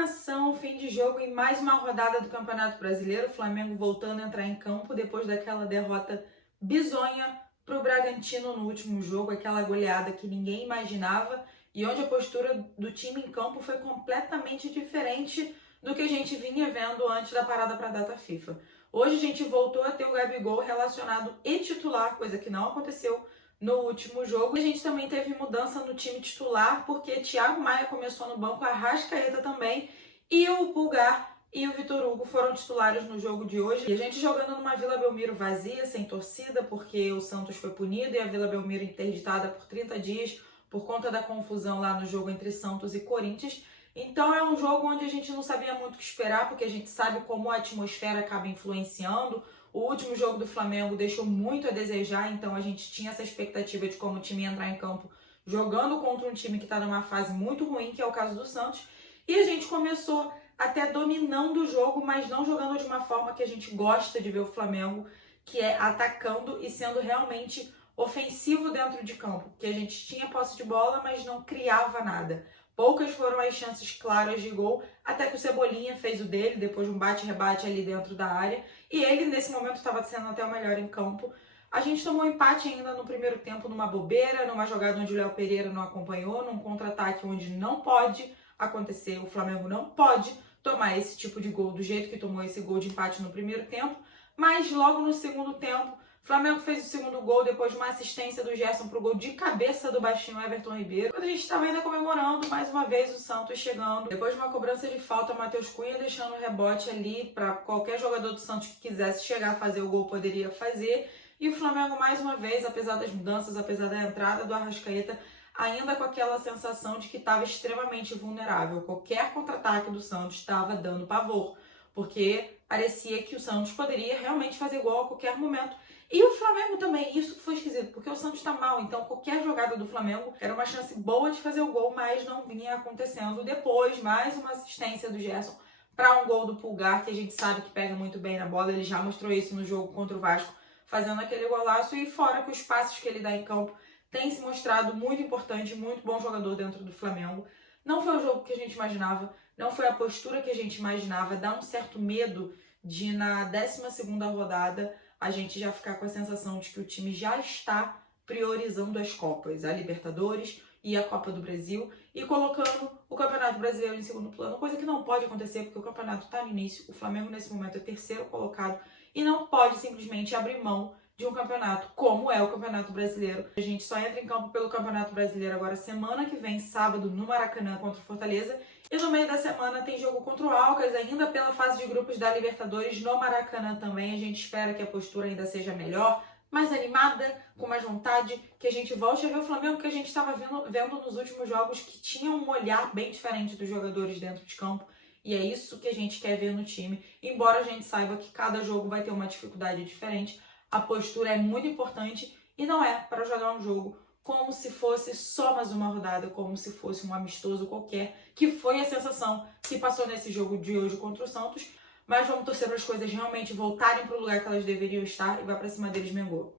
eliminação, fim de jogo em mais uma rodada do Campeonato Brasileiro. O Flamengo voltando a entrar em campo depois daquela derrota bizonha para o Bragantino no último jogo, aquela goleada que ninguém imaginava e onde a postura do time em campo foi completamente diferente do que a gente vinha vendo antes da parada para a data FIFA. Hoje a gente voltou a ter o Gabigol relacionado e titular, coisa que não aconteceu no último jogo. A gente também teve mudança no time titular, porque Thiago Maia começou no banco, Arrascaeta também, e o Pulgar e o Vitor Hugo foram titulares no jogo de hoje. E a gente jogando numa Vila Belmiro vazia, sem torcida, porque o Santos foi punido e a Vila Belmiro interditada por 30 dias por conta da confusão lá no jogo entre Santos e Corinthians. Então é um jogo onde a gente não sabia muito o que esperar, porque a gente sabe como a atmosfera acaba influenciando. O último jogo do Flamengo deixou muito a desejar, então a gente tinha essa expectativa de como o time ia entrar em campo jogando contra um time que está numa fase muito ruim, que é o caso do Santos. E a gente começou até dominando o jogo, mas não jogando de uma forma que a gente gosta de ver o Flamengo, que é atacando e sendo realmente ofensivo dentro de campo, porque a gente tinha posse de bola, mas não criava nada. Poucas foram as chances claras de gol, até que o Cebolinha fez o dele, depois de um bate-rebate ali dentro da área, e ele nesse momento estava sendo até o melhor em campo. A gente tomou um empate ainda no primeiro tempo numa bobeira, numa jogada onde o Léo Pereira não acompanhou, num contra-ataque onde não pode acontecer, o Flamengo não pode tomar esse tipo de gol do jeito que tomou esse gol de empate no primeiro tempo, mas logo no segundo tempo, o Flamengo fez o segundo gol depois de uma assistência do Gerson para o gol de cabeça do baixinho Everton Ribeiro. Quando a gente estava ainda comemorando mais uma vez o Santos chegando. Depois de uma cobrança de falta, o Matheus Cunha deixando o rebote ali para qualquer jogador do Santos que quisesse chegar a fazer o gol poderia fazer. E o Flamengo mais uma vez, apesar das mudanças, apesar da entrada do Arrascaeta, ainda com aquela sensação de que estava extremamente vulnerável. Qualquer contra-ataque do Santos estava dando pavor, porque parecia que o Santos poderia realmente fazer gol a qualquer momento. E o Flamengo também, isso foi esquisito, porque o Santos tá mal, então qualquer jogada do Flamengo era uma chance boa de fazer o gol, mas não vinha acontecendo. Depois, mais uma assistência do Gerson para um gol do Pulgar, que a gente sabe que pega muito bem na bola, ele já mostrou isso no jogo contra o Vasco, fazendo aquele golaço, e fora que os passes que ele dá em campo tem se mostrado muito importante, muito bom jogador dentro do Flamengo. Não foi o jogo que a gente imaginava, não foi a postura que a gente imaginava, dá um certo medo de na 12ª rodada a gente já ficar com a sensação de que o time já está priorizando as Copas, a Libertadores e a Copa do Brasil, e colocando o Campeonato Brasileiro em segundo plano, coisa que não pode acontecer porque o campeonato está no início, o Flamengo nesse momento é terceiro colocado e não pode simplesmente abrir mão de um campeonato como é o Campeonato Brasileiro. A gente só entra em campo pelo Campeonato Brasileiro agora semana que vem, sábado, no Maracanã contra o Fortaleza. E no meio da semana tem jogo contra o Alcas, ainda pela fase de grupos da Libertadores, no Maracanã também. A gente espera que a postura ainda seja melhor, mais animada, com mais vontade, que a gente volte a ver o Flamengo que a gente estava vendo nos últimos jogos, que tinha um olhar bem diferente dos jogadores dentro de campo. E é isso que a gente quer ver no time. Embora a gente saiba que cada jogo vai ter uma dificuldade diferente, a postura é muito importante e não é para jogar um jogo como se fosse só mais uma rodada, como se fosse um amistoso qualquer, que foi a sensação que passou nesse jogo de hoje contra o Santos. Mas vamos torcer para as coisas realmente voltarem para o lugar que elas deveriam estar e vai para cima deles, Mengão.